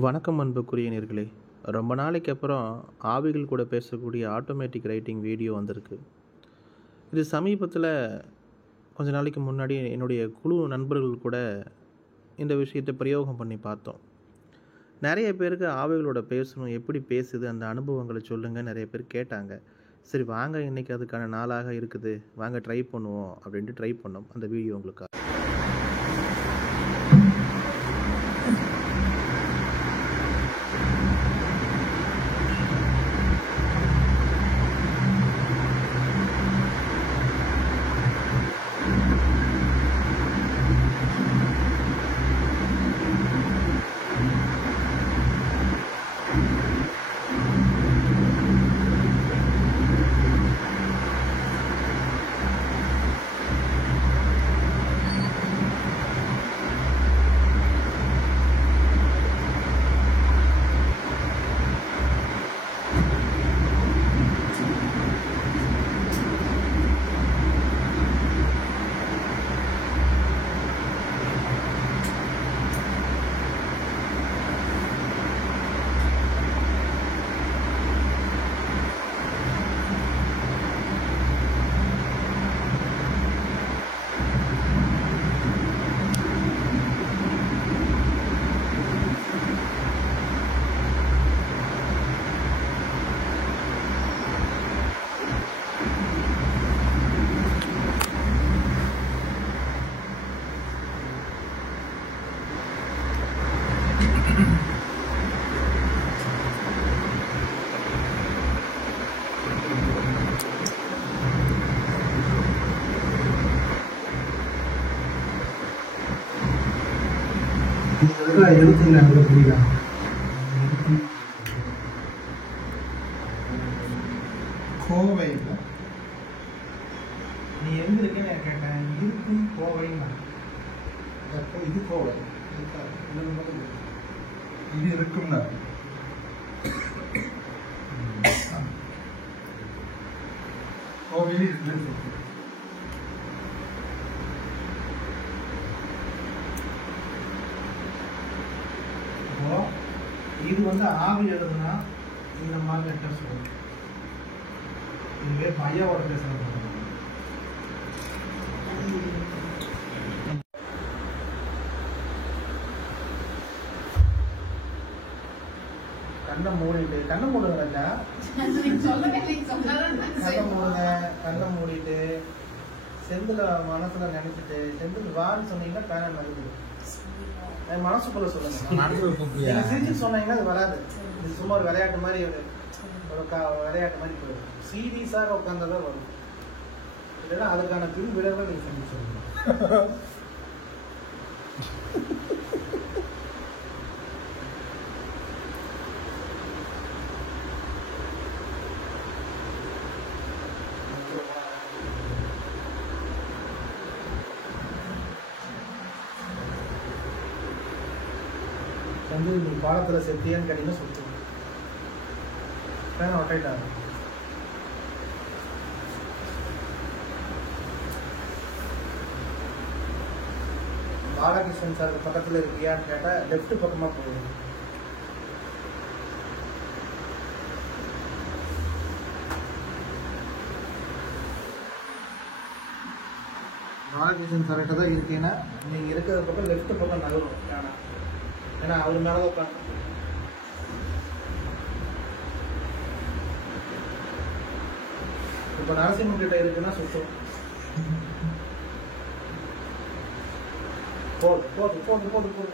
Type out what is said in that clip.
வணக்கம் அன்புக்குரிய நேயர்களே. ரொம்ப நாளைக்கு அப்புறம் ஆவிகள் கூட பேசக்கூடிய ஆட்டோமேட்டிக் ரைட்டிங் வீடியோ வந்திருக்கு. இது சமீபத்தில் கொஞ்ச நாளைக்கு முன்னாடி என்னுடைய குழு நண்பர்கள் கூட இந்த விஷயத்தை பிரயோகம் பண்ணி பார்த்தோம். நிறைய பேருக்கு ஆவிகளோட பேசணும், எப்படி பேசுது, அந்த அனுபவங்களை சொல்லுங்கள் நிறைய பேர் கேட்டாங்க. சரி வாங்க, இன்றைக்கி அதுக்கான நாளாக இருக்குது, வாங்க ட்ரை பண்ணுவோம் அப்படின்ட்டு ட்ரை பண்ணோம். அந்த வீடியோ உங்களுக்காக. எழுத்துல எனக்கு புரியல. கோவையில் நீ எங்க இருக்கேன்னு கேட்டேன். இருக்கும் கோவைன்னா இது கோவை, இது இருக்கும்னா கோவையில் இருக்கு. இது ஆவி எழுதுனா இந்த மாதிரி லெட்டர்ஸ் வரும். இதுவே பையாவோட பேசுறது கண்ணை மூடுங்க ராஜா. கண்ணை மூடிட்டு செந்தில மனசுல நினைச்சிட்டு செந்தில் வான்னு சொன்னீங்கன்னா பேனல் நகருது. மனசுக்குள்ள சொல்லுங்க. சிரிச்சு சொன்னீங்கன்னா அது வராது. இது சும்மா ஒரு விளையாட்டு மாதிரி, ஒரு விளையாட்டு மாதிரி போயிடும். சீரியஸாக உட்கார்ந்ததான் வரும். இல்லைன்னா அதுக்கான பின் விளைவை நீங்க செஞ்சு சொல்லுங்க. நீ பாலத்துல செத்தியான்னு கேட்டீங்கன்னா சுத்துவோம். ஒட்டைட்டாரு. பாலகிருஷ்ணன் சாருக்கு பக்கத்துல இருக்கியான்னு கேட்டா லெப்ட் பக்கமா போகுது. பாலகிருஷ்ணன் சார்கிட்ட தான் இருக்கீங்கன்னா நீங்க இருக்கிற பக்கம் லெப்ட் பக்கம் நகரும். ஏன்னா அவர் மேலதான் உட்காந்து. இப்ப நரசிம்மன் கிட்ட இருக்குன்னா சுத்தம். போது போது போது போது போது